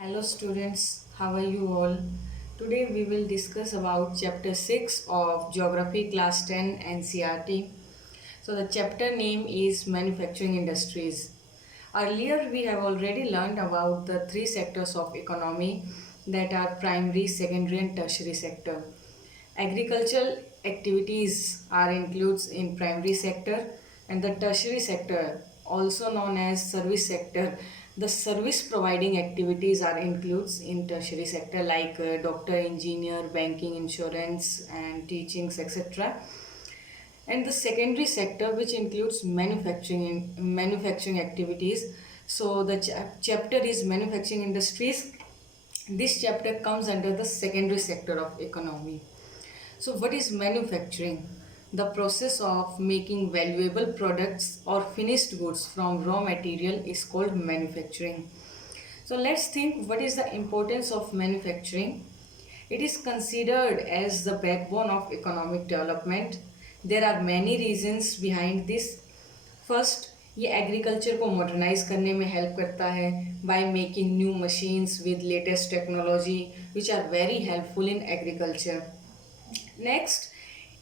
Hello students, how are you all? Today we will discuss about chapter 6 of Geography class 10 NCERT. So the chapter name is Manufacturing Industries. Earlier we have already learned about the three sectors of economy that are primary, secondary and tertiary sector. Agricultural activities are includes in primary sector and the tertiary sector, also known as service sector. The service providing activities are includes in tertiary sector like doctor, engineer, banking, insurance and teachings, etc. And the secondary sector which includes manufacturing activities. So the chapter is manufacturing industries. This chapter comes under the secondary sector of economy. So, what is manufacturing? The process of making valuable products or finished goods from raw material is called manufacturing. So, let's think what is the importance of manufacturing. It is considered as the backbone of economic development. There are many reasons behind this. First, ये agriculture को modernize करने में help करता है by making new machines with latest technology which are very helpful in agriculture. Next,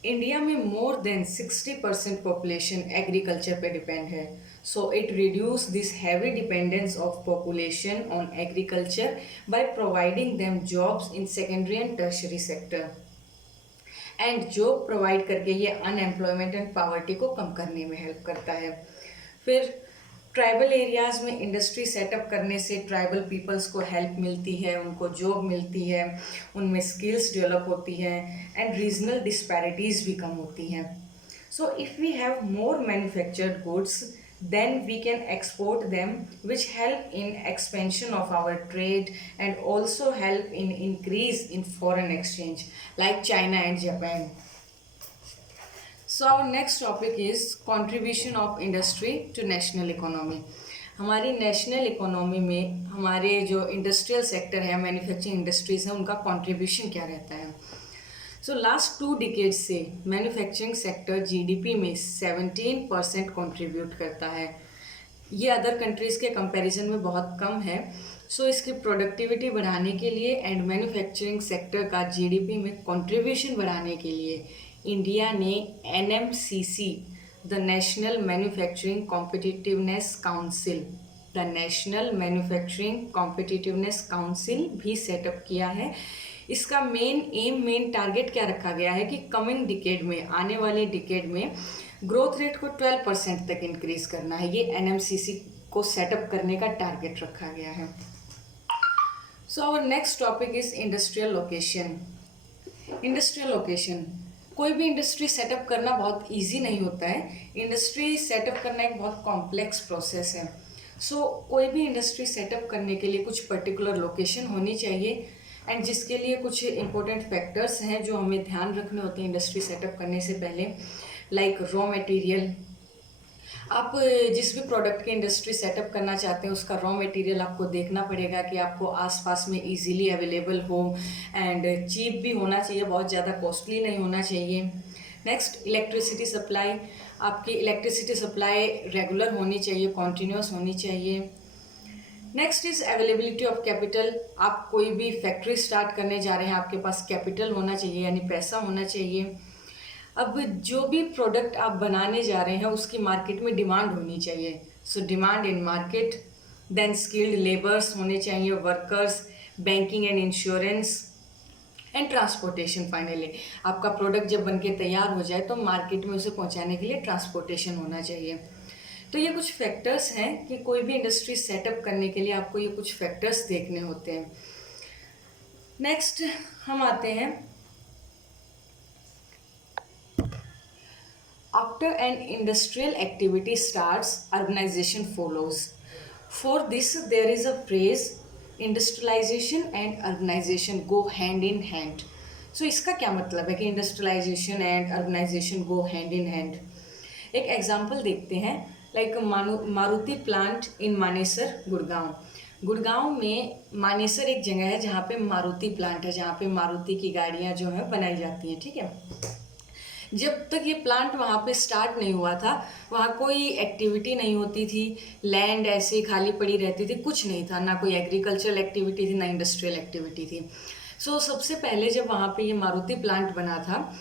India में more than 60% population agriculture पे depend है. So it reduce this heavy dependence of population on agriculture by providing them jobs in secondary and tertiary sector. And job provide करके ये unemployment and poverty को कम करने में help करता है. फिर ट्राइबल एरियाज़ में इंडस्ट्री सेटअप करने से ट्राइबल पीपल्स को हेल्प मिलती है, उनको जॉब मिलती है, उनमें स्किल्स डेवलप होती हैं एंड रीजनल डिस्पैरिटीज़ भी कम होती हैं. So if we have more manufactured goods then we can export them, which help in expansion of our trade and also help in increase in foreign exchange like China and Japan. So our next topic is contribution of industry to national economy. हमारी national economy में हमारे जो industrial sector है, manufacturing industries हैं, उनका contribution क्या रहता है. सो लास्ट 2 डिकेड्स से मैन्युफैक्चरिंग सेक्टर जीडीपी में 17% कंट्रीब्यूट करता है. ये अदर कंट्रीज़ के कंपैरिजन में बहुत कम है. सो इसकी प्रोडक्टिविटी बढ़ाने के लिए एंड मैन्युफैक्चरिंग सेक्टर का जीडीपी में कंट्रीब्यूशन बढ़ाने के लिए इंडिया ने NMCC, the national manufacturing competitiveness council, the national manufacturing competitiveness council भी सेटअप किया है. इसका मेन टारगेट क्या रखा गया है कि कमिंग डिकेड में, आने वाले डिकेड में ग्रोथ रेट को 12% तक इंक्रीज करना है. ये एनएमसीसी को सेटअप करने का टारगेट रखा गया है. So our next topic is industrial location. Industrial location, कोई भी इंडस्ट्री सेटअप करना बहुत इजी नहीं होता है. इंडस्ट्री सेटअप करना एक बहुत कॉम्प्लेक्स प्रोसेस है. सो कोई भी इंडस्ट्री सेटअप करने के लिए कुछ पर्टिकुलर लोकेशन होनी चाहिए एंड जिसके लिए कुछ इंपॉर्टेंट फैक्टर्स हैं जो हमें ध्यान रखने होते हैं इंडस्ट्री सेटअप करने से पहले. लाइक रॉ मटेरियल, आप जिस भी प्रोडक्ट की इंडस्ट्री सेटअप करना चाहते हैं उसका रॉ मटेरियल आपको देखना पड़ेगा कि आपको आसपास में इजीली अवेलेबल हो एंड चीप भी होना चाहिए, बहुत ज़्यादा कॉस्टली नहीं होना चाहिए. नेक्स्ट, इलेक्ट्रिसिटी सप्लाई, आपकी इलेक्ट्रिसिटी सप्लाई रेगुलर होनी चाहिए, कॉन्टीन्यूस होनी चाहिए. Next is availability of capital. आप कोई भी फैक्ट्री स्टार्ट करने जा रहे हैं, आपके पास कैपिटल होना चाहिए यानी पैसा होना चाहिए. अब जो भी प्रोडक्ट आप बनाने जा रहे हैं उसकी मार्केट में डिमांड होनी चाहिए. So demand in market, then skilled labours होने चाहिए, workers, banking and insurance and transportation. Finally आपका प्रोडक्ट जब बनके तैयार हो जाए तो मार्केट में उसे पहुंचाने के लिए ट्रांसपोर्टेशन होना चाहिए. तो ये कुछ फैक्टर्स हैं कि कोई भी इंडस्ट्री सेटअप करने के लिए आपको ये कुछ फैक्टर्स देखने होते हैं. नेक्स्ट हम आते हैं, after an industrial activity starts urbanisation follows. For this there is a phrase, industrialisation and urbanisation go hand in hand. So इसका क्या मतलब है कि industrialisation and urbanisation go hand in hand. एक एग्जाम्पल देखते हैं, like Maruti plant in Manesar, Gurgaon. Gurgaon में मानेसर एक जगह है जहाँ पे मारुति प्लांट है, जहाँ पे मारुति की गाड़ियाँ जो है बनाई जाती हैं. ठीक है. जब तक ये प्लांट वहाँ पे स्टार्ट नहीं हुआ था, वहाँ कोई एक्टिविटी नहीं होती थी, लैंड ऐसे ही खाली पड़ी रहती थी, कुछ नहीं था, ना कोई एग्रीकल्चरल एक्टिविटी थी, ना इंडस्ट्रियल एक्टिविटी थी। सो सबसे पहले जब वहाँ पे ये मारुति प्लांट बना था,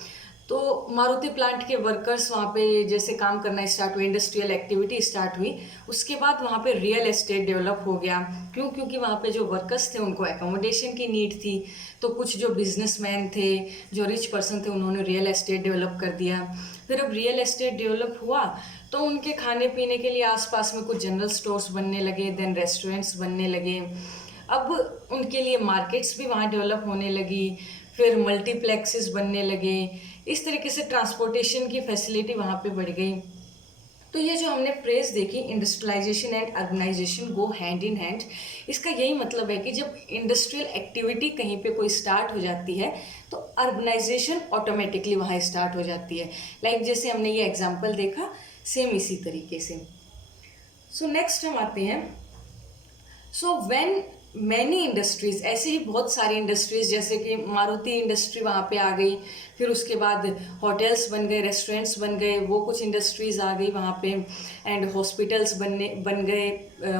तो मारुति प्लांट के वर्कर्स वहाँ पे जैसे काम करना स्टार्ट हुए, इंडस्ट्रियल एक्टिविटी स्टार्ट हुई, उसके बाद वहाँ पे रियल एस्टेट डेवलप हो गया। क्योंकि वहाँ पे जो वर्कर्स थे उनको एकोमोडेशन की नीड थी, तो कुछ जो बिजनेसमैन थे, जो रिच पर्सन थे, उन्होंने रियल एस्टेट डेवलप कर दिया। फिर अब रियल एस्टेट डेवलप हुआ तो उनके खाने पीने के लिए आसपास में कुछ जनरल स्टोर्स बनने लगे, देन रेस्टोरेंट्स बनने लगे। अब उनके लिए मार्केट्स भी वहाँ डेवलप होने लगी, फिर मल्टीप्लेक्सेस बनने लगे। इस तरीके से ट्रांसपोर्टेशन की फैसिलिटी वहाँ पे बढ़ गई। तो ये जो हमने फ्रेज देखी, industrialization and urbanisation go hand in hand, इसका यही मतलब है कि जब इंडस्ट्रियल एक्टिविटी कहीं पे कोई स्टार्ट हो जाती है तो अर्बनाइजेशन ऑटोमेटिकली वहाँ स्टार्ट हो जाती है। लाइक जैसे हमने ये एग्जांपल देखा, सेम इसी तरीके से। सो नेक्स्ट हम आते हैं, सो व्हेन मैनी इंडस्ट्रीज, ऐसे ही बहुत सारी इंडस्ट्रीज, जैसे कि मारुति इंडस्ट्री वहाँ पे आ गई, फिर उसके बाद होटल्स बन गए, रेस्टोरेंट्स बन गए, वो कुछ इंडस्ट्रीज आ गई वहाँ पे, एंड हॉस्पिटल्स बन गए,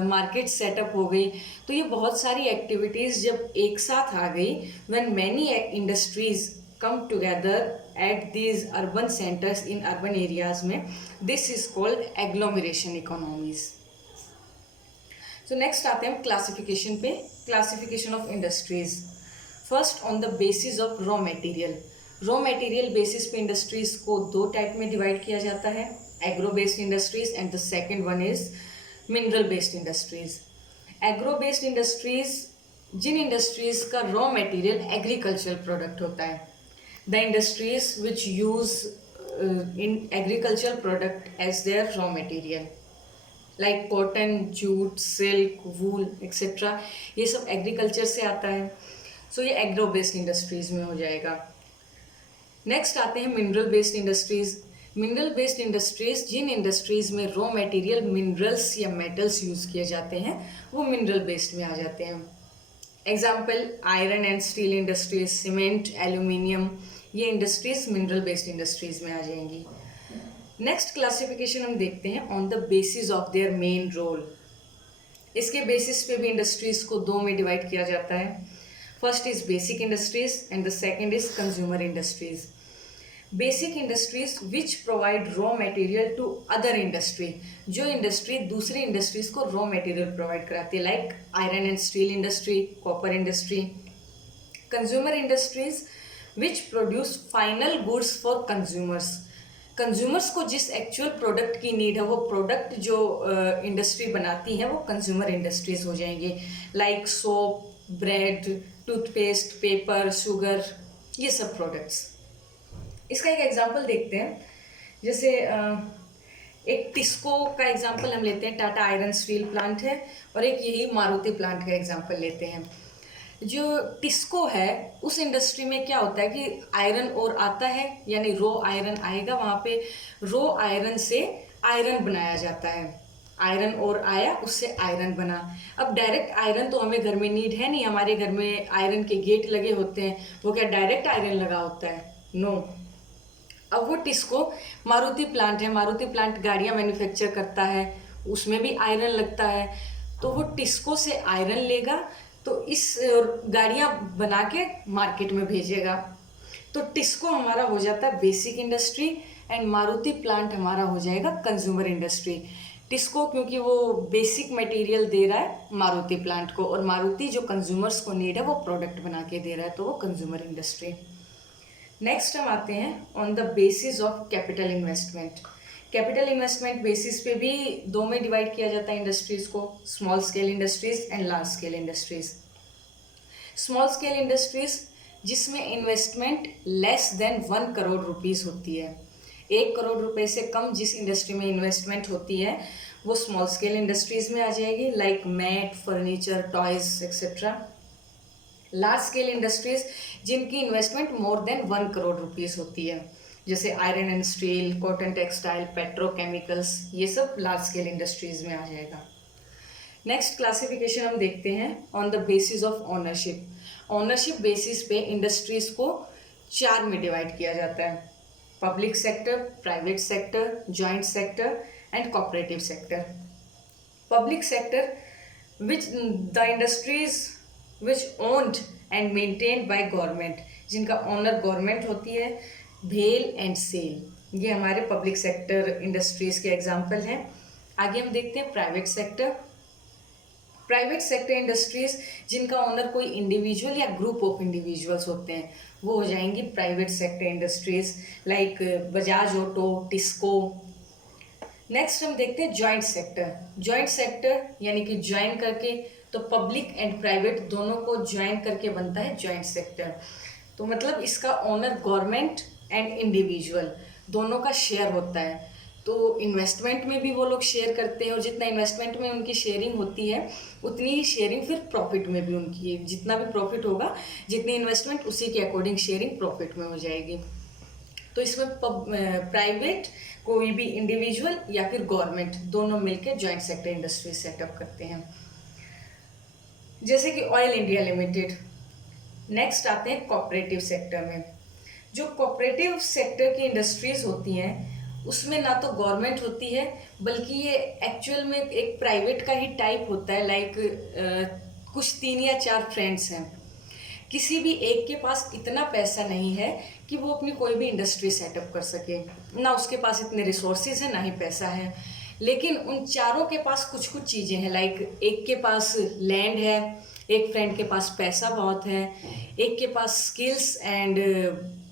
मार्केट सेटअप हो गई। तो ये बहुत सारी एक्टिविटीज़ जब एक साथ आ गई, when many industries come together at these urban centres in urban areas में, this is called agglomeration economies. So next आते हैं क्लासिफिकेशन पे, classification of industries. First, on the basis of raw material. Raw material basis पे industries को दो type में divide किया जाता है, agro based industries and the second one is mineral based industries. Agro based industries, जिन industries का raw material agricultural product होता है, the industries which use in agricultural product as their raw material, like cotton, jute, silk, wool etcetera, ये सब agriculture से आता है। सो ये एग्रो बेस्ड इंडस्ट्रीज में हो जाएगा। नेक्स्ट आते हैं mineral based industries. Mineral based industries, जिन इंडस्ट्रीज में रॉ मटेरियल मिनरल्स या मेटल्स यूज़ किए जाते हैं, वो मिनरल बेस्ड में आ जाते हैं। Example, iron and steel industries, cement, aluminium, ये इंडस्ट्रीज मिनरल बेस्ड इंडस्ट्रीज में आ जाएंगी। नेक्स्ट क्लासिफिकेशन हम देखते हैं on the basis of their main role. इसके बेसिस पे भी इंडस्ट्रीज को दो में डिवाइड किया जाता है। First is basic industries and the second is consumer industries. Basic industries which provide raw material to other industry, जो इंडस्ट्री दूसरी इंडस्ट्रीज को रॉ मटेरियल प्रोवाइड कराती है, like iron and steel industry, copper industry. Consumer industries which produce final goods for consumers, consumers को जिस actual product की need है, वो प्रोडक्ट जो इंडस्ट्री बनाती है, वो कंज्यूमर इंडस्ट्रीज हो जाएंगे, like soap, bread, toothpaste, paper, sugar, ये सब प्रोडक्ट्स। इसका एक एग्जांपल देखते हैं, जैसे एक टिस्को का एग्जांपल हम लेते हैं, टाटा आयरन स्टील प्लांट है, और एक यही मारुति प्लांट का एग्जांपल लेते हैं। जो टिस्को है, उस इंडस्ट्री में क्या होता है कि आयरन और आता है, यानी रो आयरन आएगा, वहाँ पे रो आयरन से आयरन बनाया जाता है। आयरन और आया, उससे आयरन बना। अब डायरेक्ट आयरन तो हमें घर में नीड है नहीं, हमारे घर में आयरन के गेट लगे होते हैं, वो क्या डायरेक्ट आयरन लगा होता है? नो। अब वो टिस्को मारुति प्लांट है, मारुति प्लांट गाड़ियाँ मैन्युफैक्चर करता है, उसमें भी आयरन लगता है, तो वो टिस्को से आयरन लेगा, तो इस गाड़ियाँ बना के मार्केट में भेजेगा। तो टिस्को हमारा हो जाता है basic industry and Maruti plant हमारा हो जाएगा कंज्यूमर इंडस्ट्री। टिस्को क्योंकि वो बेसिक मटेरियल दे रहा है मारुति प्लांट को, और मारुति जो कंज्यूमर्स को नीड है वो प्रोडक्ट बना के दे रहा है, तो वो कंज्यूमर इंडस्ट्री। नेक्स्ट हम आते हैं on the basis of capital investment. Capital investment basis पे भी दो में डिवाइड किया जाता है इंडस्ट्रीज को, small scale industries and large scale industries. Small scale industries जिसमें investment less than 1 crore rupees होती है, 1 करोड़ रुपए से कम जिस इंडस्ट्री में इन्वेस्टमेंट होती है वो स्मॉल स्केल इंडस्ट्रीज में आ जाएगी, like mat, furniture, toys etcetera. Large scale industries जिनकी investment more than 1 crore rupees होती है, जैसे iron and steel, cotton textile, petrochemicals, ये सब लार्ज स्केल इंडस्ट्रीज में आ जाएगा। नेक्स्ट क्लासिफिकेशन हम देखते हैं on the basis of ownership. Ownership basis पे इंडस्ट्रीज को 4 में डिवाइड किया जाता है। public sector, private sector, joint sector and cooperative sector. Public sector, which the industries which owned and maintained by government, जिनका ओनर गवर्नमेंट होती है, भेल एंड सेल, ये हमारे पब्लिक सेक्टर इंडस्ट्रीज के एग्जाम्पल हैं. आगे हम देखते हैं private sector. Private sector industries जिनका ओनर कोई इंडिविजुअल या ग्रुप ऑफ इंडिविजुअल्स होते हैं, वो हो जाएंगी private sector industries, like Bajaj auto, TISCO. Next हम देखते हैं जॉइंट सेक्टर. जॉइंट सेक्टर यानी कि ज्वाइन करके, तो पब्लिक एंड प्राइवेट दोनों को ज्वाइन करके बनता है जॉइंट सेक्टर. तो मतलब इसका ओनर गवर्नमेंट एंड इंडिविजुअल दोनों का शेयर होता है. तो इन्वेस्टमेंट में भी वो लोग शेयर करते हैं, और जितना इन्वेस्टमेंट में उनकी शेयरिंग होती है उतनी ही शेयरिंग फिर प्रॉफिट में भी उनकी है. जितना भी प्रॉफिट होगा, जितनी इन्वेस्टमेंट, उसी के अकॉर्डिंग शेयरिंग प्रॉफिट में हो जाएगी. तो इसमें प्राइवेट, कोई भी इंडिविजुअल या फिर गवर्नमेंट, दोनों मिलकर जॉइंट सेक्टर इंडस्ट्री सेटअप करते हैं, जैसे कि ऑयल इंडिया लिमिटेड. नेक्स्ट आते हैं कोऑपरेटिव सेक्टर में. जो कोऑपरेटिव सेक्टर की इंडस्ट्रीज होती हैं, उसमें ना तो गवर्नमेंट होती है, बल्कि ये एक्चुअल में एक प्राइवेट का ही टाइप होता है. लाइक कुछ 3 या 4 फ्रेंड्स हैं, किसी भी एक के पास इतना पैसा नहीं है कि वो अपनी कोई भी इंडस्ट्री सेटअप कर सके, ना उसके पास इतने रिसोर्सेज हैं, ना ही पैसा है. लेकिन उन चारों के पास कुछ कुछ चीज़ें हैं. लाइक एक के पास लैंड है, एक फ्रेंड के पास पैसा बहुत है, एक के पास स्किल्स एंड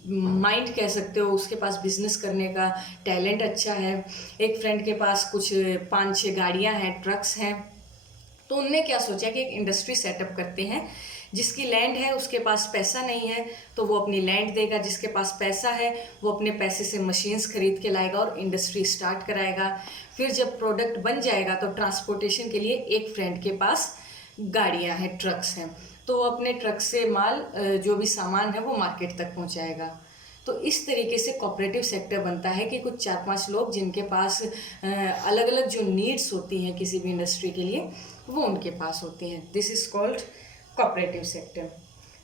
माइंड कह सकते हो, उसके पास बिजनेस करने का टैलेंट अच्छा है, एक फ्रेंड के पास कुछ 5-6 गाड़ियां हैं, ट्रक्स हैं. तो उनने क्या सोचा कि एक इंडस्ट्री सेटअप करते हैं. जिसकी लैंड है उसके पास पैसा नहीं है, तो वो अपनी लैंड देगा. जिसके पास पैसा है वो अपने पैसे से मशीन्स खरीद के लाएगा और इंडस्ट्री स्टार्ट कराएगा. फिर जब प्रोडक्ट बन जाएगा तो ट्रांसपोर्टेशन के लिए एक फ्रेंड के पास गाड़ियां हैं, ट्रक्स हैं, तो वो अपने ट्रक से माल, जो भी सामान है, वो मार्केट तक पहुंचाएगा. तो इस तरीके से कोऑपरेटिव सेक्टर बनता है कि कुछ 4-5 लोग जिनके पास अलग अलग जो नीड्स होती हैं किसी भी इंडस्ट्री के लिए, वो उनके पास होती हैं. This is called cooperative sector.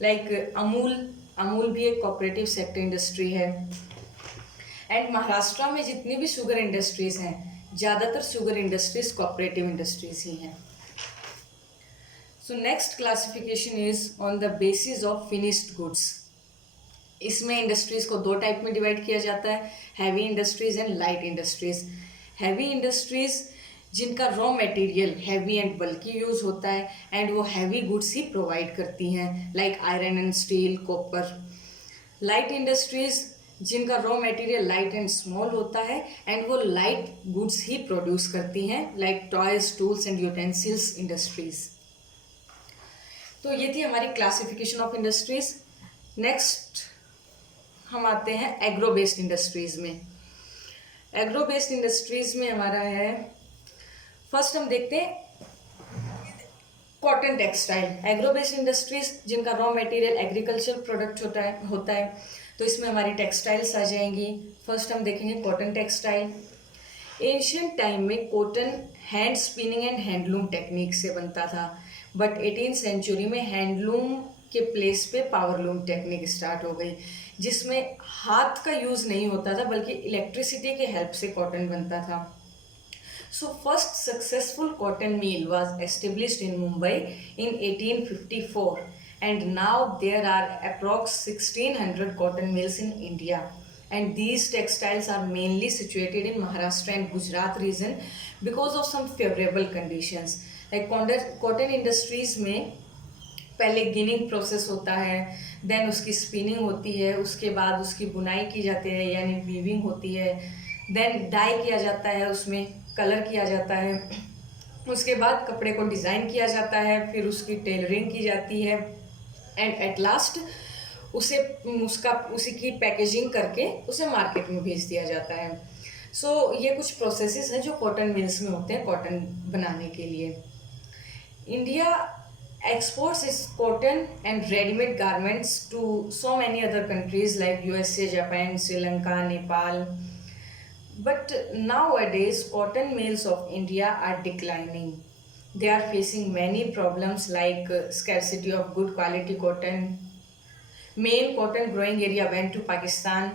Like Amul भी एक कोऑपरेटिव सेक्टर इंडस्ट्री है. एंड महाराष्ट्र में जितनी भी शुगर इंडस्ट्रीज हैं, ज़्यादातर शुगर इंडस्ट्रीज कोऑपरेटिव इंडस्ट्रीज ही हैं. So next classification is on the basis of finished goods. इसमें इंडस्ट्रीज को 2 टाइप में डिवाइड किया जाता है, heavy industries and light industries. Heavy industries जिनका रॉ मटेरियल हैवी एंड बल्कि यूज़ होता है, एंड वो हैवी गुड्स ही प्रोवाइड करती हैं, like iron and steel, copper. Light industries जिनका raw material light and small होता है, एंड वो लाइट गुड्स ही प्रोड्यूस करती हैं, like toys, tools and utensils industries. तो ये थी हमारी क्लासिफिकेशन ऑफ इंडस्ट्रीज. नेक्स्ट हम आते हैं एग्रो बेस्ड इंडस्ट्रीज में. एग्रो बेस्ड इंडस्ट्रीज में हमारा है, फर्स्ट हम देखते हैं cotton textile. Agro based industries जिनका रॉ मटेरियल एग्रीकल्चर प्रोडक्ट होता है, तो इसमें हमारी टेक्सटाइल्स आ जाएंगी. फर्स्ट हम देखेंगे कॉटन टेक्सटाइल. एंशियंट टाइम में cotton hand spinning and handloom technique से बनता था, बट 18th सेंचुरी में हैंडलूम के प्लेस पे पावरलूम टेक्निक स्टार्ट हो गई, जिसमें हाथ का यूज़ नहीं होता था, बल्कि इलेक्ट्रिसिटी के हेल्प से कॉटन बनता था. So first successful cotton mill was established in Mumbai in 1854, and now there are approx 1600 cotton mills in India, and these textiles are mainly situated in Maharashtra and Gujarat region because of some favorable conditions. Like cotton industries में पहले ginning process होता है, then उसकी spinning होती है, उसके बाद उसकी बुनाई की जाती है यानी वीविंग होती है, देन डाई किया जाता है, उसमें कलर किया जाता है, उसके बाद कपड़े को डिज़ाइन किया जाता है, फिर उसकी टेलरिंग की जाती है, एंड एट लास्ट उसी की पैकेजिंग करके उसे मार्केट में भेज दिया जाता है. सो ये कुछ प्रोसेसेस हैं जो कॉटन मिल्स में होते हैं कॉटन बनाने के लिए. India exports its cotton and ready-made garments to so many other countries like USA, Japan, Sri Lanka, Nepal. But nowadays, cotton mills of India are declining. They are facing many problems like scarcity of good quality cotton. Main cotton growing area went to Pakistan.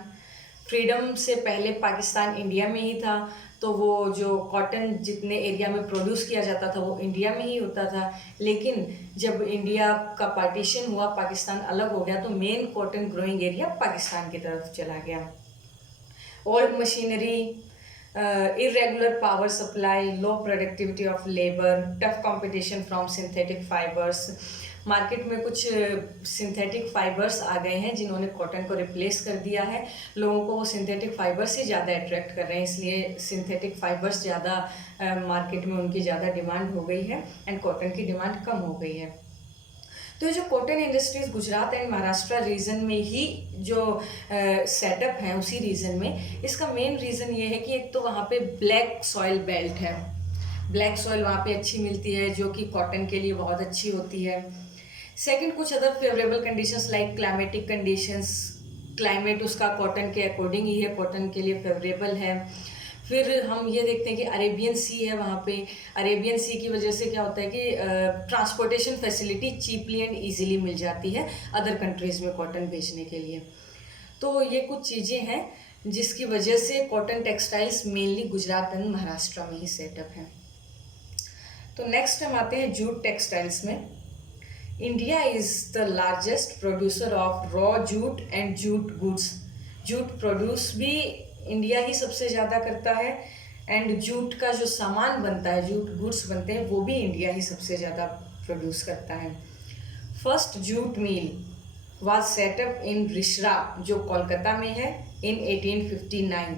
Freedom से पहले Pakistan India में ही था, तो वो जो cotton जितने area में produce किया जाता था वो इंडिया में ही होता था। लेकिन जब इंडिया का पार्टीशन हुआ, पाकिस्तान अलग हो गया, तो main cotton growing area Pakistan की तरफ चला गया। Old machinery, irregular power supply, low productivity of labor, tough competition from synthetic fibers। Market में कुछ सिंथेटिक फाइबर्स आ गए हैं जिन्होंने कॉटन को रिप्लेस कर दिया है। लोगों को वो सिंथेटिक फाइबर्स ही ज़्यादा अट्रैक्ट कर रहे हैं, इसलिए सिंथेटिक फाइबर्स ज़्यादा मार्केट में उनकी ज़्यादा डिमांड हो गई है एंड कॉटन की डिमांड कम हो गई है। तो ये जो cotton industries Gujarat and Maharashtra region में ही जो सेटअप है, उसी रीजन में, इसका मेन रीज़न ये है कि एक तो वहाँ पे ब्लैक सॉइल बेल्ट है। ब्लैक सॉइल वहाँ पे अच्छी मिलती है जो कि कॉटन के लिए बहुत अच्छी होती है। सेकंड, कुछ other favourable conditions like climatic conditions, climate उसका कॉटन के अकॉर्डिंग ही है, कॉटन के लिए फेवरेबल है। फिर हम ये देखते हैं कि अरेबियन सी है वहाँ पे। अरेबियन सी की वजह से क्या होता है कि transportation facility cheaply and easily मिल जाती है अदर कंट्रीज़ में कॉटन बेचने के लिए। तो ये कुछ चीज़ें हैं जिसकी वजह से cotton textiles mainly Gujarat and Maharashtra में ही सेटअप है। तो नेक्स्ट हम आते हैं जूट टेक्सटाइल्स में। India is the largest producer of raw jute and jute goods. Jute produce भी इंडिया ही सबसे ज़्यादा करता है एंड जूट का जो सामान बनता है, जूट गुड्स बनते हैं, वो भी इंडिया ही सबसे ज़्यादा प्रोड्यूस करता है। First jute mill was set up in Rishra जो कोलकाता में है इन 1859।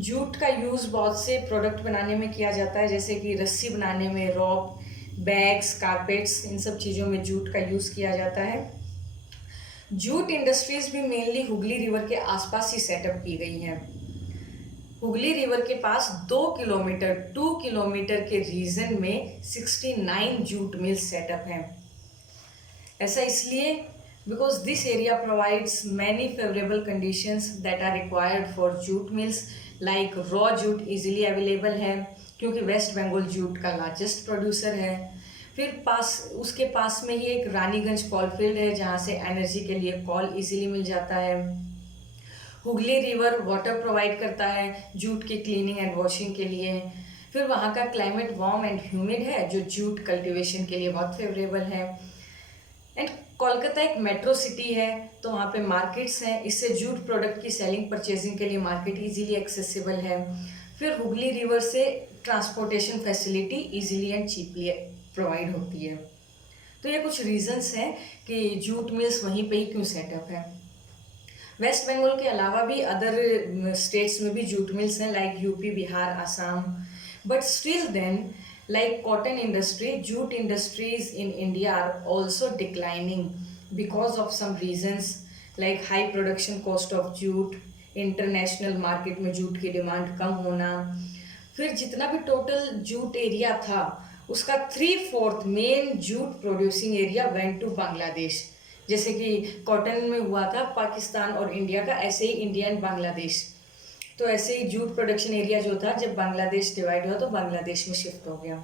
जूट का यूज़ बहुत से प्रोडक्ट बनाने में किया जाता है, जैसे कि रस्सी बनाने में, रॉप, बैग्स, कारपेट्स, इन सब चीज़ों में जूट का यूज़ किया जाता है। जूट इंडस्ट्रीज भी मेनली हुगली रिवर के आसपास ही सेटअप की गई हैं। हुगली रिवर के पास 2 किलोमीटर के रीजन में 69 जूट मिल्स सेटअप हैं। ऐसा इसलिए because this area provides many favourable conditions that are required for jute mills, like raw jute easily available है क्योंकि वेस्ट बंगाल जूट का लार्जेस्ट प्रोड्यूसर है। फिर उसके पास में ही एक रानीगंज कॉल फील्ड है जहाँ से एनर्जी के लिए कॉल इजीली मिल जाता है। हुगली रिवर वाटर प्रोवाइड करता है जूट की क्लीनिंग एंड वॉशिंग के लिए। फिर वहाँ का क्लाइमेट वार्म एंड ह्यूमिड है जो जूट कल्टीवेशन के लिए बहुत फेवरेबल है। एंड कोलकाता एक मेट्रो सिटी है तो वहाँ पे मार्केट्स हैं, इससे जूट प्रोडक्ट की सेलिंग परचेजिंग के लिए मार्केट इजीली एक्सेसिबल है। फिर हुगली रिवर से transportation facility easily and cheaply provide होती है। तो ये कुछ रीजंस हैं कि जूट मिल्स वहीं पे ही क्यों सेटअप है। वेस्ट बंगाल के अलावा भी अदर स्टेट्स में भी जूट मिल्स हैं like UP, Bihar, Assam, but still then like cotton industry, jute industries in India are also declining because of some reasons like high production cost of jute, international market में jute की demand कम होना। फिर जितना भी total jute area था उसका 3/4 main jute producing area went to Bangladesh. जैसे कि कॉटन में हुआ था पाकिस्तान और इंडिया का, ऐसे ही इंडिया एंड बांग्लादेश। तो ऐसे ही जूट प्रोडक्शन एरिया जो था जब बांग्लादेश डिवाइड हुआ तो बांग्लादेश में शिफ्ट हो गया।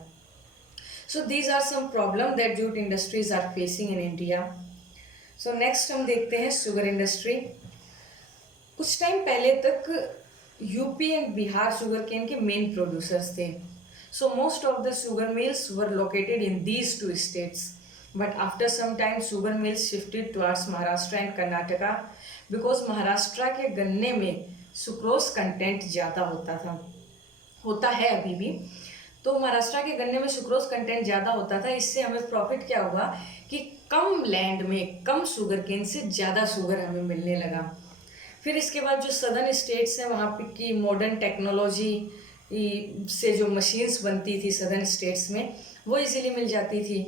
So these are some problem that jute industries are facing in India. So next हम देखते हैं शुगर इंडस्ट्री। कुछ टाइम पहले तक UP and Bihar sugar cane के मेन प्रोड्यूसर्स थे। So most of the sugar mills were located in these two states. But after some time sugar mills shifted towards Maharashtra and Karnataka because Maharashtra के गन्ने में sucrose content ज़्यादा होता है अभी भी। तो महाराष्ट्र के गन्ने में सुक्रोज कंटेंट ज़्यादा होता था, इससे हमें प्रॉफिट क्या हुआ कि कम लैंड में कम शुगर केन से ज़्यादा शुगर हमें मिलने लगा। फिर इसके बाद जो सदर्न स्टेट्स हैं वहाँ पे की मॉडर्न टेक्नोलॉजी से जो मशीन्स बनती थी सदर्न स्टेट्स में वो इजीली मिल जाती थी।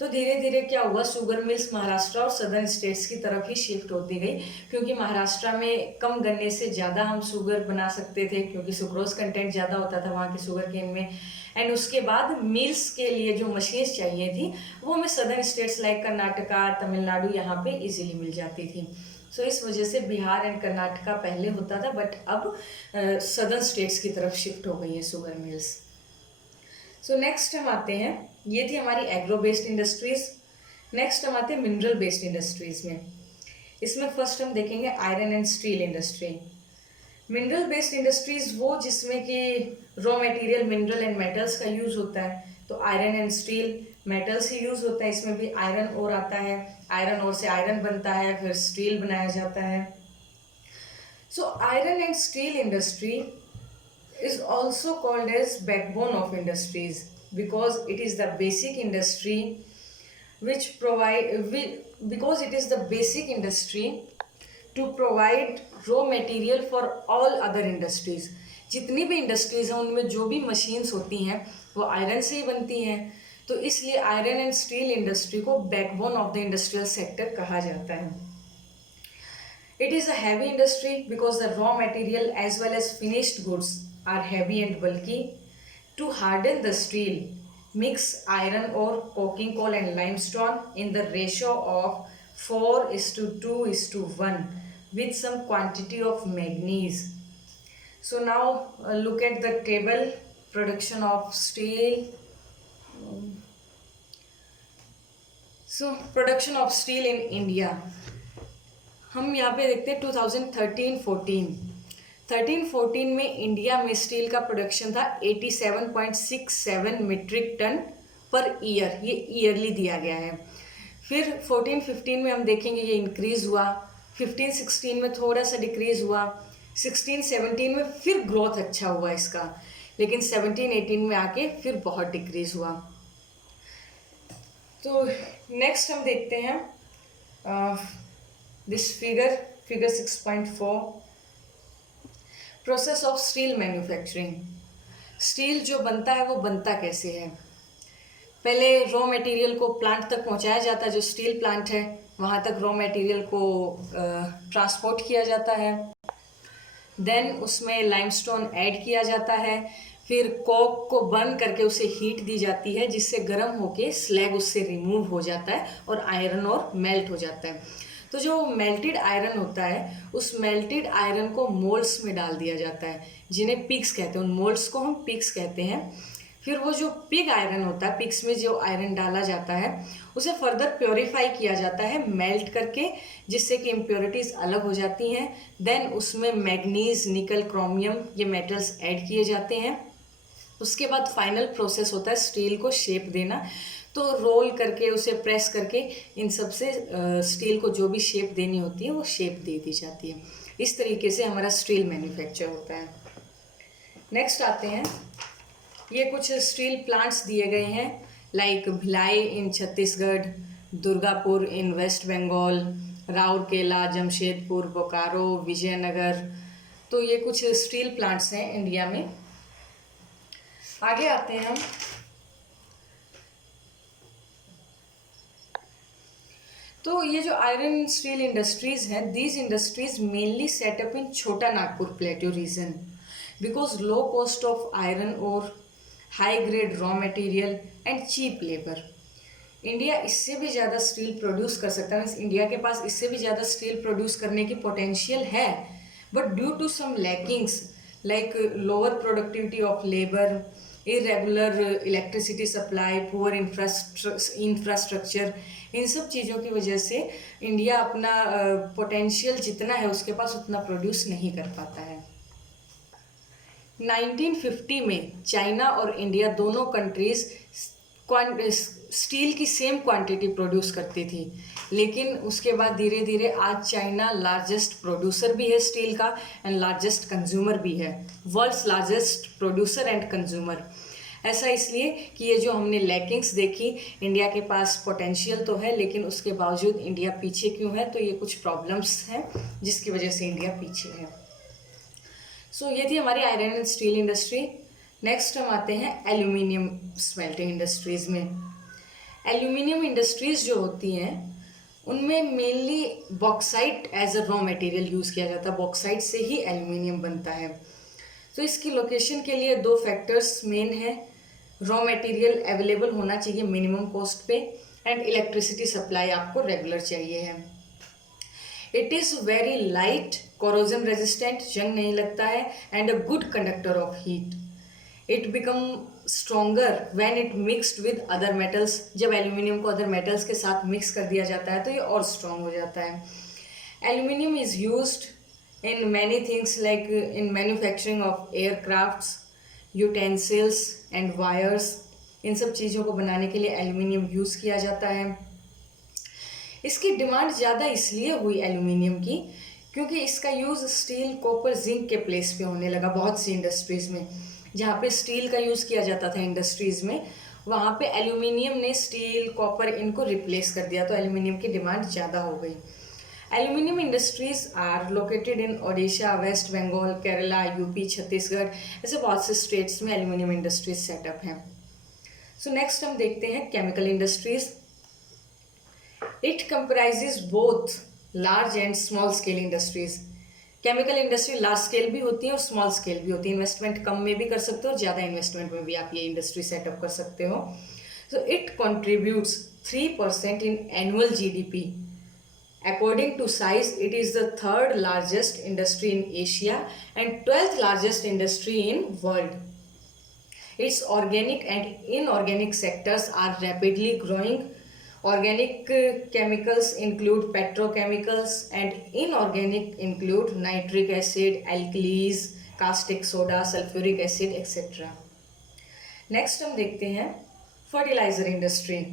तो धीरे धीरे क्या हुआ, शुगर मिल्स महाराष्ट्र और सदर्न स्टेट्स की तरफ ही शिफ्ट होती गई क्योंकि महाराष्ट्र में कम गन्ने से ज़्यादा हम शुगर बना सकते थे क्योंकि सुक्रोज कंटेंट ज़्यादा होता था वहाँ के शुगर केन में। एंड उसके बाद मिल्स के लिए जो मशीन्स चाहिए थी वो हमें southern states like Karnataka, Tamil Nadu यहाँ पे इजीली मिल जाती थी। सो इस वजह से बिहार एंड कर्नाटका पहले होता था बट अब सदर्न स्टेट्स की तरफ शिफ्ट हो गई है शुगर मिल्स। सो नेक्स्ट हम आते हैं, ये थी हमारी एग्रो बेस्ड इंडस्ट्रीज। नेक्स्ट हम आते हैं मिनरल बेस्ड इंडस्ट्रीज में। इसमें फर्स्ट हम देखेंगे iron and steel industry. Mineral based industries वो जिसमें कि raw material mineral and metals का यूज होता है, तो iron and steel metals he use होता है, इसमें भी आयरन ओर आता है, आयरन ओर से आयरन बनता है, फिर स्टील बनाया जाता है. So iron and steel industry is also called as backbone of industries because it is the basic industry which because it is the basic industry to provide raw material for all other industries. जितनी भी industries हैं उनमें जो भी machines होती हैं वो iron से ही बनती हैं, तो इसलिए आयरन एंड स्टील इंडस्ट्री को backbone of the industrial sector कहा जाता है. It is a heavy industry because the raw material as well as finished goods are heavy and bulky. To harden the steel, mix iron ore, coking coal and limestone in the ratio of 4:2:1 with some quantity of manganese. So now look at the table, production of steel. So production of steel in India. हम यहाँ पे देखते हैं 2013-14 में India में steel का production था 87.67 metric ton per year, ये ईयरली दिया गया है. फिर 14-15 में हम देखेंगे ये इंक्रीज़ हुआ, 15-16 में थोड़ा सा डिक्रीज़ हुआ, 16-17 में फिर ग्रोथ अच्छा हुआ इसका, लेकिन 17-18 में आके फिर बहुत डिक्रीज़ हुआ. तो नेक्स्ट हम देखते हैं this figure 6.4 process of steel manufacturing. Steel जो बनता है वो बनता कैसे है? पहले रॉ मटेरियल को प्लांट तक पहुंचाया जाता है, जो स्टील प्लांट है वहाँ तक रॉ मटेरियल को ट्रांसपोर्ट किया जाता है. देन उसमें लाइमस्टोन ऐड किया जाता है, फिर कोक को बर्न करके उसे हीट दी जाती है जिससे गर्म होके स्लैग उससे रिमूव हो जाता है और आयरन और मेल्ट हो जाता है. तो जो मेल्टेड आयरन होता है उस मेल्टेड आयरन को मोल्ड्स में डाल दिया जाता है जिन्हें पिग्स कहते हैं, उन मोल्ड्स को हम पिग्स कहते हैं. फिर वो जो पिग आयरन होता है, पिग्स में जो आयरन डाला जाता है उसे फर्दर प्योरीफाई किया जाता है मेल्ट करके, जिससे कि इम्प्योरिटीज़ अलग हो जाती हैं. देन उसमें मैग्नीज, निकल, क्रोमियम ये मेटल्स ऐड किए जाते हैं. उसके बाद फाइनल प्रोसेस होता है स्टील को शेप देना. तो रोल करके उसे प्रेस करके इन सब से स्टील को जो भी शेप देनी होती है वो शेप दे दी जाती है. इस तरीके से हमारा स्टील मैन्युफैक्चर होता है. नेक्स्ट आते हैं, ये कुछ स्टील प्लांट्स दिए गए हैं लाइक भिलाई इन छत्तीसगढ़, दुर्गापुर इन वेस्ट बंगाल, राउरकेला, जमशेदपुर, बोकारो, विजयनगर. तो ये कुछ स्टील प्लांट्स हैं इंडिया में. आगे आते हैं हम, तो ये जो आयरन स्टील इंडस्ट्रीज़ हैं, these industries mainly set up in Chota Nagpur plateau region because low cost of iron और high grade raw material and cheap labour. India इससे भी ज़्यादा स्टील प्रोड्यूस कर सकता है, मीन्स इंडिया के पास इससे भी ज़्यादा स्टील प्रोड्यूस करने की पोटेंशियल है, but due to some lackings like lower productivity of labour, irregular electricity supply, poor infrastructure, इन सब चीज़ों की वजह से इंडिया अपना पोटेंशियल जितना है उसके पास उतना प्रोड्यूस नहीं कर पाता है. 1950 में चाइना और इंडिया दोनों कंट्रीज स्टील की सेम क्वांटिटी प्रोड्यूस करती थी, लेकिन उसके बाद धीरे धीरे आज चाइना लार्जेस्ट प्रोड्यूसर भी है स्टील का एंड लार्जेस्ट कंज्यूमर भी है, world's largest producer and consumer. ऐसा इसलिए कि ये जो हमने लैकिंग्स देखी, इंडिया के पास पोटेंशियल तो है लेकिन उसके बावजूद इंडिया पीछे क्यों है, तो ये कुछ प्रॉब्लम्स हैं जिसकी वजह से इंडिया पीछे है. सो ये थी हमारी iron and steel industry. Next हम आते हैं एल्यूमिनियम स्मेल्टिंग इंडस्ट्रीज़ में. एल्यूमिनियम इंडस्ट्रीज़ जो होती हैं उनमें mainly bauxite as a raw material use किया जाता है, बॉक्साइट से ही एल्यूमिनियम बनता है. तो इसकी लोकेशन के लिए दो फैक्टर्स मेन हैं, रॉ मटेरियल अवेलेबल होना चाहिए मिनिमम कॉस्ट पे एंड इलेक्ट्रिसिटी सप्लाई आपको रेगुलर चाहिए है. It is very light, corrosion resistant, जंग नहीं लगता है and a good conductor of heat. It become stronger when it mixed with other metals. जब एल्यूमिनियम को अदर मेटल्स के साथ मिक्स कर दिया जाता है तो ये और स्ट्रॉन्ग हो जाता है. Aluminium is used in many things like in manufacturing of aircrafts, utensils and wires. इन सब चीज़ों को बनाने के लिए एल्युमिनियम यूज़ किया जाता है। इसकी डिमांड ज़्यादा इसलिए हुई एल्युमिनियम की क्योंकि इसका यूज़ स्टील, कॉपर, जिंक के प्लेस पे होने लगा बहुत सी इंडस्ट्रीज़ में। जहाँ पे स्टील का यूज़ किया जाता था इंडस्ट्रीज़ में, वहाँ पे एल्युमिनियम ने स्टील, कॉपर इनको रिप्लेस कर दिया, तो एल्युमिनियम की डिमांड ज़्यादा हो गई। Aluminium industries are located in Odisha, West Bengal, Kerala, UP, Chhattisgarh, ऐसे बहुत से स्टेट्स में एल्युमिनियम इंडस्ट्रीज सेटअप हैं। सो नेक्स्ट हम देखते हैं chemical industries. It comprises both large and small scale industries. Chemical industry large scale भी होती है और स्मॉल स्केल भी होती है। इन्वेस्टमेंट कम में भी कर सकते हो और ज़्यादा इन्वेस्टमेंट में भी आप ये इंडस्ट्री सेटअप कर सकते हो। So it contributes 3% in annual GDP. According to size, it is the third largest industry in Asia and 12th largest industry in world. Its organic and inorganic sectors are rapidly growing. Organic chemicals include petrochemicals and inorganic include nitric acid, alkalis, caustic soda, sulfuric acid, etc. Next हम देखते हैं fertilizer industry.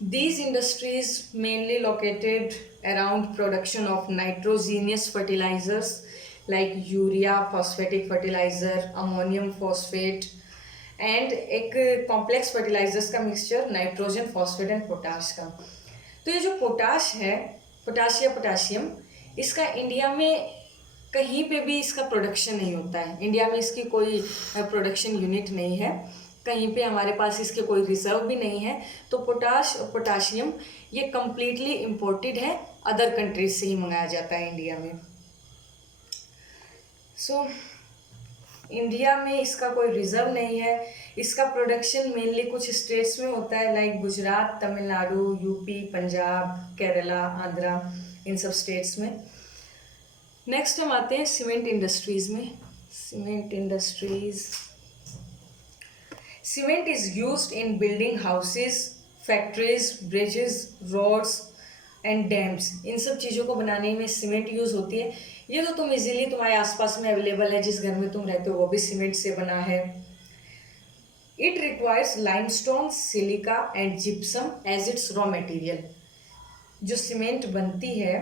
These industries mainly located around production of nitrogenous fertilizers like urea, phosphatic fertilizer, ammonium phosphate and एक complex fertilizers का mixture nitrogen, phosphate and potash का। तो ये जो potash है, पोटाश या पोटाशियम, इसका इंडिया में कहीं पे भी इसका प्रोडक्शन नहीं होता है। इंडिया में इसकी कोई प्रोडक्शन यूनिट नहीं है, कहीं पे हमारे पास इसके कोई रिजर्व भी नहीं है। तो पोटाश और पोटाशियम ये कम्प्लीटली इम्पोर्टेड है, अदर कंट्रीज से ही मंगाया जाता है इंडिया में। सो इंडिया में इसका कोई रिजर्व नहीं है। इसका प्रोडक्शन मेनली कुछ स्टेट्स में होता है लाइक गुजरात, तमिलनाडु, यूपी, पंजाब, केरला, आंध्रा, इन सब स्टेट्स में। नेक्स्ट हम आते हैं सीमेंट इंडस्ट्रीज में। Cement industries, cement is used in building houses, factories, bridges, roads and dams. इन सब चीज़ों को बनाने में सीमेंट यूज़ होती है। ये तो तुम इजीली तुम्हारे आसपास में अवेलेबल है, जिस घर में तुम रहते हो वो भी सीमेंट से बना है। It requires limestone, silica and gypsum as its raw material. जो सीमेंट बनती है,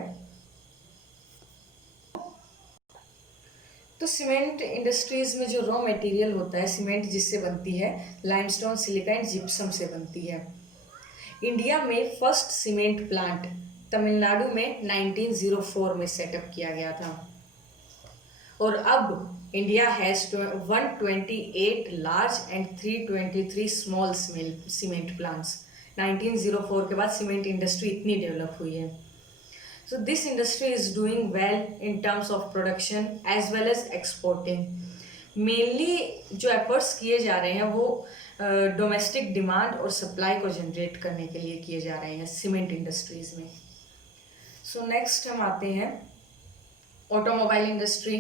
तो सीमेंट इंडस्ट्रीज में जो रॉ मटेरियल होता है, सीमेंट जिससे बनती है, लाइमस्टोन, सिलिका एंड जिप्सम से बनती है। इंडिया में फर्स्ट सीमेंट प्लांट तमिलनाडु में 1904 में सेटअप किया गया था और अब India has 128 large and 323 small cement plants. 1904 के बाद सीमेंट इंडस्ट्री इतनी डेवलप हुई है। So this industry is doing well in terms of production as well as exporting. Mainly जो efforts किए जा रहे हैं वो डोमेस्टिक डिमांड और सप्लाई को जनरेट करने के लिए किए जा रहे हैं सीमेंट इंडस्ट्रीज में। सो नेक्स्ट हम आते हैं automobile industry.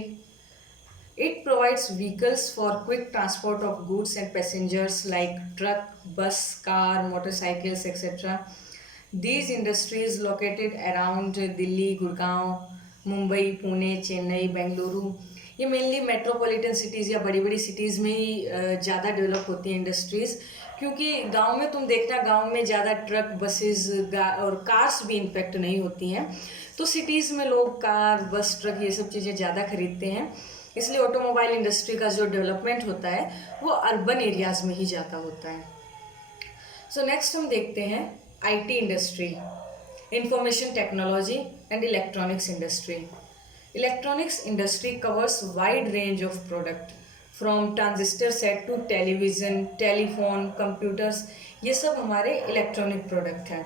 It provides vehicles for quick transport of goods and passengers like truck, bus, car, motorcycles etcetera. These industries located around Delhi, Gurgaon, Mumbai, Pune, Chennai, Bengaluru, ये मेनली मेट्रोपॉलिटन सिटीज़ या बड़ी बड़ी सिटीज़ में ही ज़्यादा डेवलप होती हैं इंडस्ट्रीज़। क्योंकि गांव में तुम देखना, गांव में ज़्यादा ट्रक, बसेस और कार्स भी इनफैक्ट नहीं होती हैं। तो सिटीज़ में लोग कार, बस, ट्रक ये सब चीज़ें ज़्यादा खरीदते हैं, इसलिए ऑटोमोबाइल इंडस्ट्री का जो डेवलपमेंट होता है वो अर्बन एरियाज़ में ही ज़्यादा होता है। सो नेक्स्ट हम देखते हैं IT industry, information technology and electronics industry. Electronics industry covers wide range of product from transistor set to television, telephone, computers, ये सब हमारे electronic product हैं।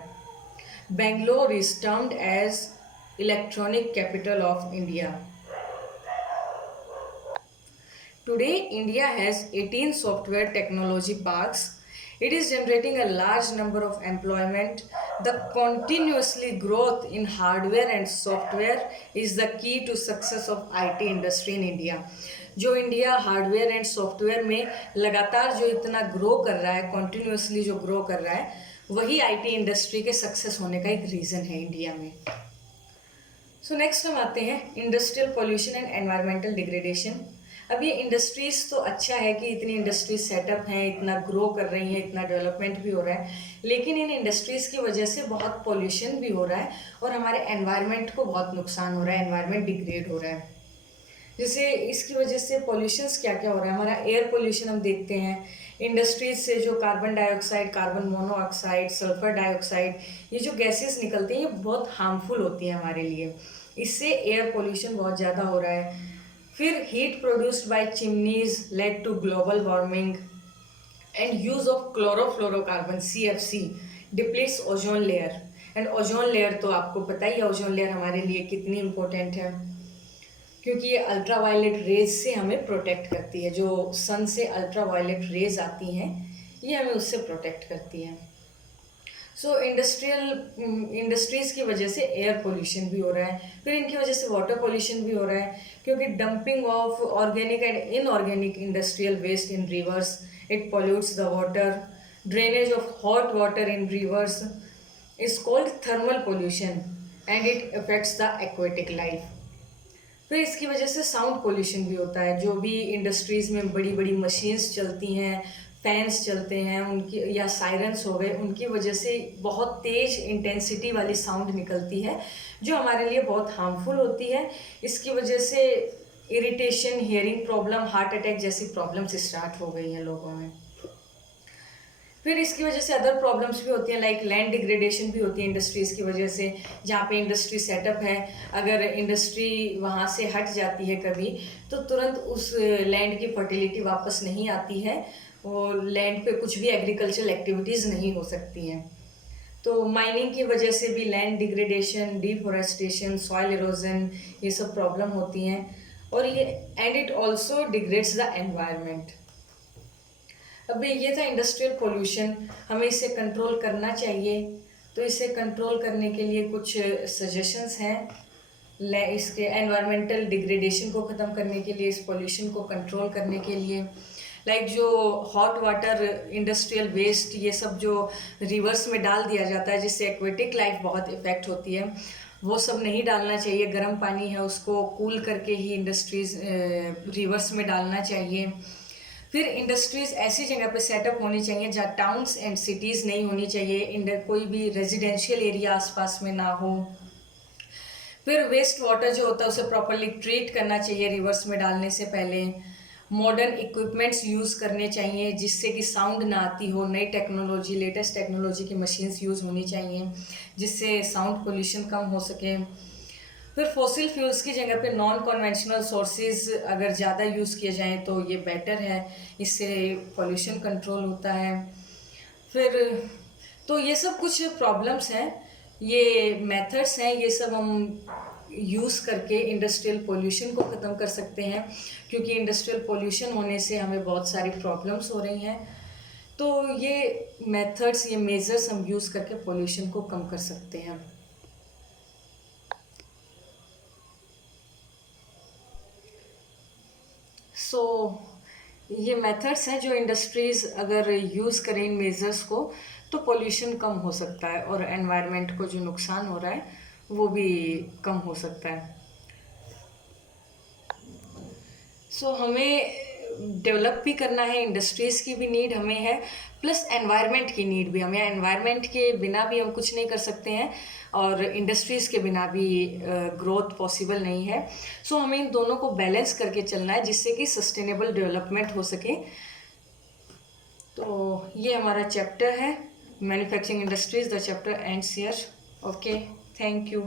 Bangalore is termed as electronic capital of India. Today India has 18 software technology parks. It is generating a large number of employment. The continuously growth in hardware and software is the key to success of IT industry in India. जो India hardware and software में लगातार जो इतना grow कर रहा है, continuously जो grow कर रहा है, वही IT इंडस्ट्री के सक्सेस होने का एक रीज़न है इंडिया में। सो नेक्स्ट हम आते हैं industrial pollution and environmental degradation. अब ये इंडस्ट्रीज़ तो अच्छा है कि इतनी इंडस्ट्रीज सेटअप हैं, इतना ग्रो कर रही हैं, इतना डेवलपमेंट भी हो रहा है, लेकिन इन इंडस्ट्रीज़ की वजह से बहुत पोल्यूशन भी हो रहा है और हमारे एनवायरनमेंट को बहुत नुकसान हो रहा है, एनवायरनमेंट डिग्रेड हो रहा है। जैसे इसकी वजह से पॉल्यूशंस क्या क्या हो रहा है, हमारा एयर पोल्यूशन हम देखते हैं, इंडस्ट्रीज से जो carbon dioxide, carbon monoxide, sulphur dioxide, ये जो गैसेस निकलती हैं ये बहुत हार्मफुल होती हैं हमारे लिए, इससे एयर पोल्यूशन बहुत ज़्यादा हो रहा है। फिर heat produced by chimneys led to global warming and use of chlorofluorocarbon CFC depletes ozone layer. And ozone layer तो आपको पता ही है, ओजोन लेयर हमारे लिए कितनी इंपॉर्टेंट है, क्योंकि ये अल्ट्रा वायलेट रेज से हमें प्रोटेक्ट करती है। जो सन से अल्ट्रा वायलेट रेज आती हैं ये हमें उससे प्रोटेक्ट करती हैं। सो इंडस्ट्रीज़ की वजह से एयर पोल्यूशन भी हो रहा है, फिर इनकी वजह से वाटर पोल्यूशन भी हो रहा है, क्योंकि dumping of organic and inorganic industrial waste in rivers, it pollutes the water. Drainage of hot water in rivers is called thermal pollution and it affects the aquatic life. फिर इसकी वजह से sound pollution भी होता है, जो भी industries में बड़ी बड़ी मशीन्स चलती हैं, फैंस चलते हैं उनकी, या सायरन्स हो गए, उनकी वजह से बहुत तेज़ इंटेंसिटी वाली साउंड निकलती है जो हमारे लिए बहुत हार्मफुल होती है। इसकी वजह से irritation, hearing problem, heart attack जैसी प्रॉब्लम्स स्टार्ट हो गई हैं लोगों में। फिर इसकी वजह से अदर प्रॉब्लम्स भी होती हैं, लाइक लैंड डिग्रेडेशन भी होती है इंडस्ट्रीज़ की वजह से। जहाँ पे इंडस्ट्री सेटअप है, अगर इंडस्ट्री वहाँ से हट जाती है कभी, तो तुरंत उस लैंड की फर्टिलिटी वापस नहीं आती है और लैंड पे कुछ भी एग्रीकल्चरल एक्टिविटीज़ नहीं हो सकती हैं। तो माइनिंग की वजह से भी land degradation, deforestation, soil erosion, ये सब प्रॉब्लम होती हैं। और ये and it also degrades the environment. अभी ये था इंडस्ट्रियल पोल्यूशन, हमें इसे कंट्रोल करना चाहिए। तो इसे कंट्रोल करने के लिए कुछ सजेशंस हैं। इसके एनवायरमेंटल डिग्रेडेशन को ख़त्म करने के लिए, इस पोल्यूशन को कंट्रोल करने के लिए, लाइक जो हॉट वाटर, इंडस्ट्रियल वेस्ट, ये सब जो रिवर्स में डाल दिया जाता है जिससे एक्वेटिक लाइफ बहुत इफ़ेक्ट होती है, वो सब नहीं डालना चाहिए। गर्म पानी है उसको कूल करके ही इंडस्ट्रीज़ रिवर्स में डालना चाहिए। फिर इंडस्ट्रीज़ ऐसी जगह पे सेटअप होनी चाहिए जहाँ टाउन्स एंड सिटीज़ नहीं होनी चाहिए, कोई भी रेजिडेंशियल एरिया आसपास में ना हो। फिर वेस्ट वाटर जो होता है उसे प्रॉपरली ट्रीट करना चाहिए रिवर्स में डालने से पहले। मॉडर्न इक्विपमेंट्स यूज़ करने चाहिए जिससे कि साउंड ना आती हो। नई टेक्नोलॉजी, लेटेस्ट टेक्नोलॉजी की मशीन्स यूज़ होनी चाहिए जिससे साउंड पोल्यूशन कम हो सके। फिर फॉसिल फ्यूल्स की जगह पे नॉन कन्वेंशनल सोर्सेज अगर ज़्यादा यूज़ किए जाएँ तो ये बेटर है, इससे पोल्यूशन कंट्रोल होता है। फिर तो ये सब कुछ प्रॉब्लम्स हैं, ये मेथड्स हैं, ये सब हम यूज़ करके इंडस्ट्रियल पोल्यूशन को ख़त्म कर सकते हैं, क्योंकि इंडस्ट्रियल पोल्यूशन होने से हमें बहुत सारी प्रॉब्लम्स हो रही हैं। तो ये मेथड्स, ये मेजर्स हम यूज़ करके पोल्यूशन को कम कर सकते हैं। सो ये मेथड्स हैं जो इंडस्ट्रीज़ अगर यूज़ करें इन मेजर्स को तो पोल्यूशन कम हो सकता है और एनवायरनमेंट को जो नुकसान हो रहा है वो भी कम हो सकता है। सो हमें डेवलप भी करना है, इंडस्ट्रीज़ की भी नीड हमें है, प्लस एनवायरनमेंट की नीड भी हमें। एनवायरनमेंट के बिना भी हम कुछ नहीं कर सकते हैं और इंडस्ट्रीज़ के बिना भी ग्रोथ पॉसिबल नहीं है। सो हमें इन दोनों को बैलेंस करके चलना है जिससे कि सस्टेनेबल डेवलपमेंट हो सके। तो ये हमारा चैप्टर है manufacturing industries, the chapter ends here. Okay, thank you.